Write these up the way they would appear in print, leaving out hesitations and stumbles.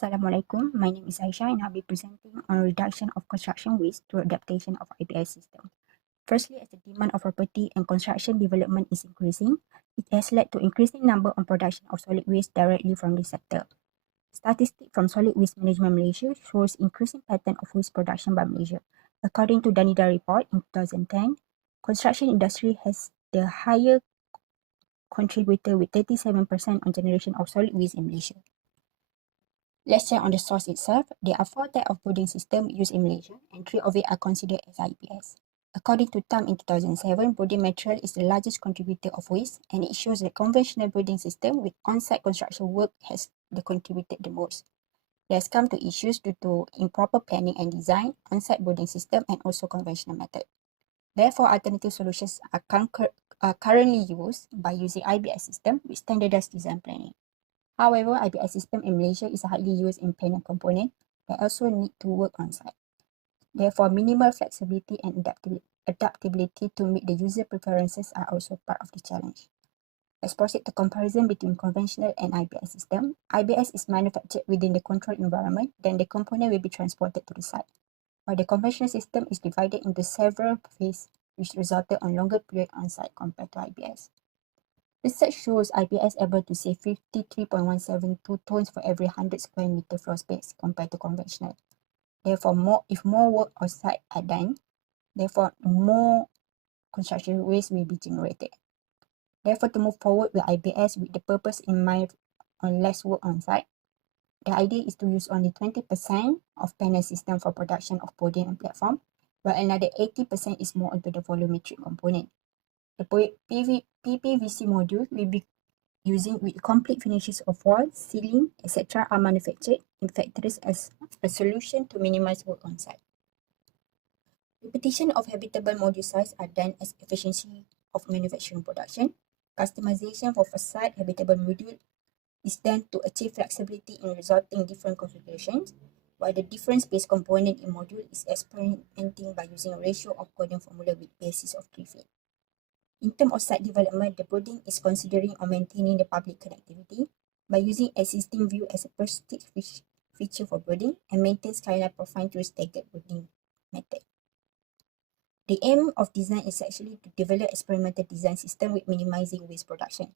Assalamualaikum, my name is Aisyah and I'll be presenting on reduction of construction waste through adaptation of IBS system. Firstly, as the demand of property and construction development is increasing, it has led to increasing number on production of solid waste directly from this sector. Statistics from Solid Waste Management Malaysia shows increasing pattern of waste production by Malaysia. According to Danida report in 2010, construction industry has the higher contributor with 37% on generation of solid waste in Malaysia. Let's check on the source itself. There are 4 types of building systems used in Malaysia and 3 of it are considered as IBS. According to TAM in 2007, building material is the largest contributor of waste and it shows that conventional building system with on-site construction work has contributed the most. It has come to issues due to improper planning and design, on-site building system and also conventional method. Therefore, alternative solutions are currently used by using IBS system with standardized design planning. However, IBS system in Malaysia is highly used in panel component that also need to work on site. Therefore, minimal flexibility and adaptability to meet the user preferences are also part of the challenge. Let's proceed to comparison between conventional and IBS system. IBS is manufactured within the controlled environment, then the component will be transported to the site. While the conventional system is divided into several phases, which resulted on longer period on site compared to IBS. Research shows IBS able to save 53.172 tons for every 100 square meter floor space compared to conventional. Therefore, if more work on site are done, therefore more construction waste will be generated. Therefore, to move forward with IBS with the purpose in mind on less work on site, the idea is to use only 20% of panel system for production of podium and platform, while another 80% is more onto the volumetric component. The PPVC module will be using with complete finishes of wall, ceiling, etc. are manufactured in factories as a solution to minimize work on site. Repetition of habitable module size are done as efficiency of manufacturing production. Customization for facade habitable module is done to achieve flexibility in resulting different configurations, while the different space component in module is experimenting by using ratio of coding formula with basis of 3 feet. In terms of site development, the building is considering on maintaining the public connectivity by using existing view as a prestige feature for building and maintain skyline profile through staggered building method. The aim of design is actually to develop experimental design system with minimizing waste production.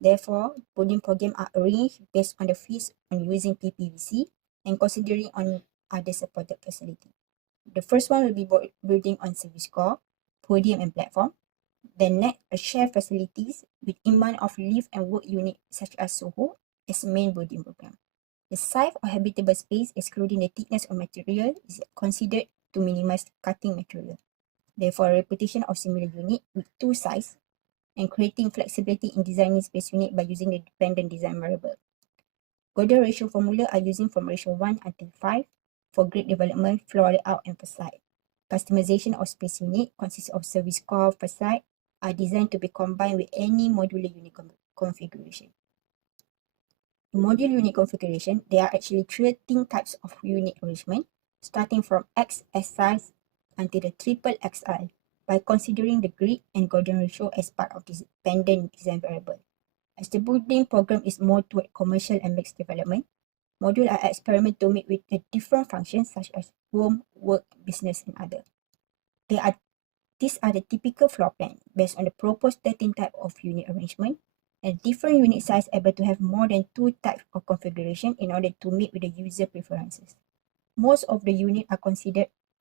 Therefore, building programs are arranged based on the phase on using PPVC and considering on other supported facility. The first one will be building on service core, podium and platform. Then next, a shared facilities with demand of lift and work unit such as Soho as main building program. The size of habitable space excluding the thickness of material is considered to minimize cutting material. Therefore, repetition of similar unit with 2 sizes and creating flexibility in designing space unit by using the dependent design variable. Gordon ratio formula are using from ratio 1 until 5 for grid development, floor layout and facade. Customization of space unit consists of service core, facade are designed to be combined with any modular unit configuration. In modular unit configuration, there are actually 13 types of unit arrangement, starting from XS size until the triple XL, by considering the grid and Gordon ratio as part of this dependent design variable. As the building program is more toward commercial and mixed development, modules are experimented to meet with the different functions such as home, work, business and other. These are the typical floor plan based on the proposed 13 type of unit arrangement and different unit size able to have more than 2 types of configuration in order to meet with the user preferences. Most of the units are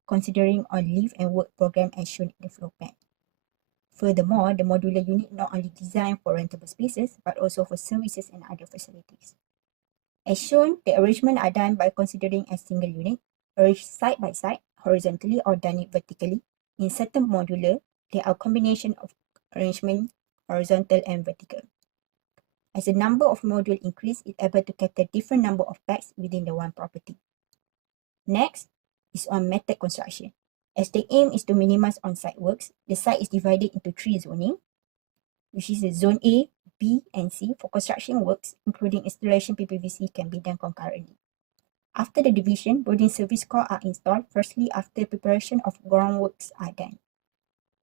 considering on live and work program as shown in the floor plan. Furthermore, the modular unit not only designed for rentable spaces but also for services and other facilities. As shown, the arrangement are done by considering a single unit, arranged side by side, horizontally or done it vertically. In certain modular, there are combination of arrangement, horizontal and vertical. As the number of modules increase, it is able to cater different number of packs within the one property. Next is on method construction. As the aim is to minimize on-site works, the site is divided into 3 zoning, which is the zone A, B and C for construction works, including installation PPVC can be done concurrently. After the division, building service core are installed firstly after preparation of groundworks are done.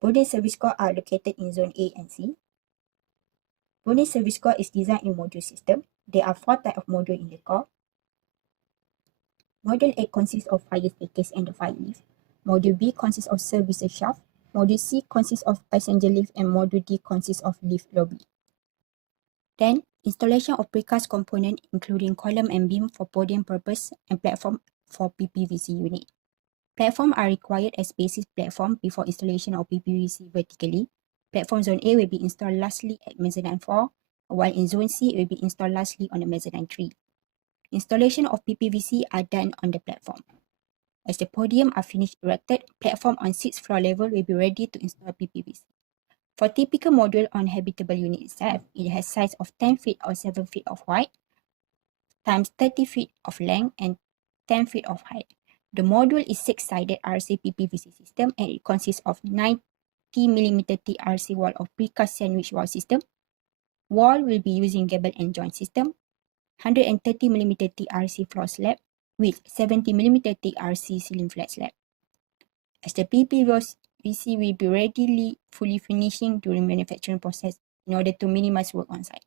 Building service core are located in zone A and C. Building service core is designed in module system. There are 4 types of module in the core. Module A consists of fire staircase and the fire lift. Module B consists of services shaft. Module C consists of passenger lift and Module D consists of lift lobby. Then, installation of precast component including column and beam for podium purpose and platform for PPVC unit. Platform are required as basis platform before installation of PPVC vertically. Platform Zone A will be installed lastly at mezzanine 4, while in Zone C it will be installed lastly on the mezzanine 3. Installation of PPVC are done on the platform. As the podium are finished erected, platform on 6th floor level will be ready to install PPVC. For typical module on habitable unit itself, it has size of 10 feet or 7 feet of height times 30 feet of length and 10 feet of height. The module is 6-sided RC PPVC system and it consists of 90 mm TRC wall of precast sandwich wall system. Wall will be using gable and joint system. 130 mm TRC floor slab with 70 mm TRC ceiling flat slab. As the PPVC will be readily fully finishing during manufacturing process in order to minimize work on site.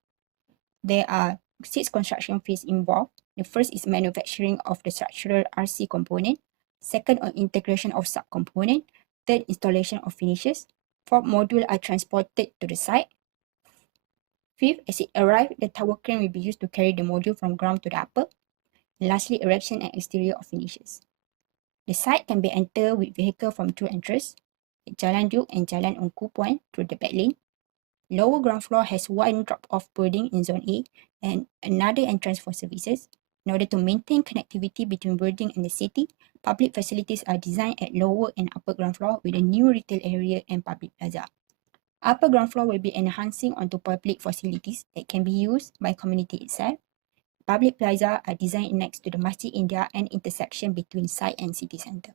There are 6 construction phases involved. The first is manufacturing of the structural RC component. Second, on integration of sub-component. Third, installation of finishes. Fourth, module are transported to the site. Fifth, as it arrives, the tower crane will be used to carry the module from ground to the upper. And lastly, erection and exterior of finishes. The site can be entered with vehicle from two entrances, Jalan Duke and Jalan Ungku Puan through the back lane. Lower ground floor has one drop-off building in Zone A and another entrance for services. In order to maintain connectivity between building and the city, public facilities are designed at lower and upper ground floor with a new retail area and public plaza. Upper ground floor will be enhancing onto public facilities that can be used by community itself. Public plaza are designed next to the Masjid India and intersection between site and city centre.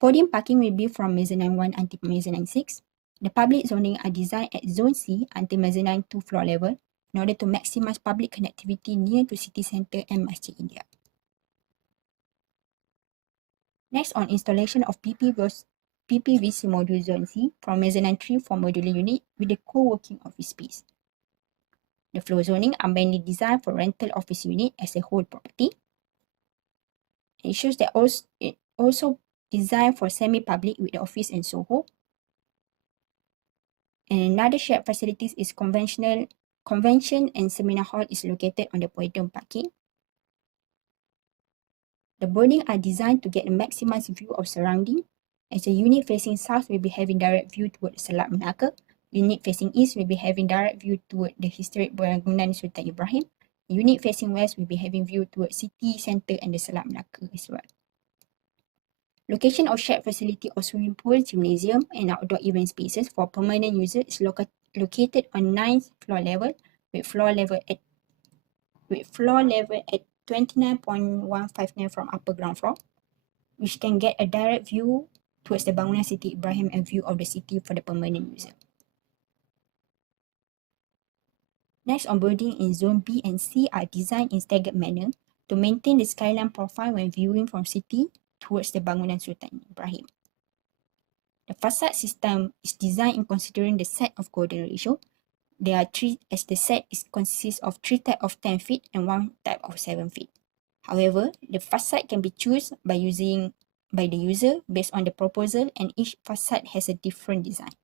Podium parking will be from mezzanine 1 until mezzanine 6. The public zoning are designed at Zone C until mezzanine 2 floor level in order to maximize public connectivity near to city centre and Masjid India. Next, on installation of PPVC module Zone C from mezzanine 3 for modular unit with the co-working office space. The floor zoning are mainly designed for rental office unit as a whole property. It shows that it also designed for semi-public with the office and Soho. And another shared facilities is convention and seminar hall is located on the podium parking. The buildings are designed to get a maximized view of surrounding. As a unit facing south will be having direct view toward Selat Melaka. Unit facing east will be having direct view toward the historic bangunan Sultan Ibrahim. Unit facing west will be having view toward city centre and the Selat Melaka as well. Location of shared facility or swimming pool, gymnasium and outdoor event spaces for permanent users is located on 9th floor level with floor level at 29.159 from upper ground floor, which can get a direct view towards the bangunan Siti Ibrahim and view of the city for the permanent user. Next, on building in Zone B and C are designed in staggered manner to maintain the skyline profile when viewing from city towards the bangunan Sultan Ibrahim. The facade system is designed in considering the set of golden ratio. There are three, as the set consists of 3 types of 10 feet and 1 type of 7 feet. However, the facade can be chosen by the user based on the proposal, and each facade has a different design.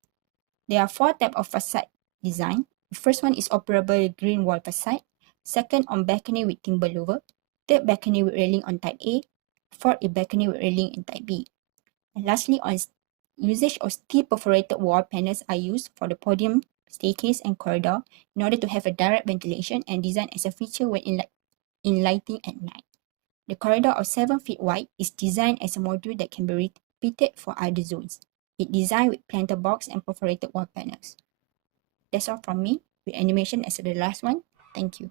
There are 4 types of facade design. The first one is operable green wall facade. Second, on balcony with timber louver. Third, balcony with railing on type A. Fourth, a balcony with railing in type B. And lastly, on usage of steel perforated wall panels are used for the podium, staircase and corridor in order to have a direct ventilation and designed as a feature when in lighting at night. The corridor of 7 feet wide is designed as a module that can be repeated for other zones. It designed with planter box and perforated wall panels. That's all from me, with animation as the last one. Thank you.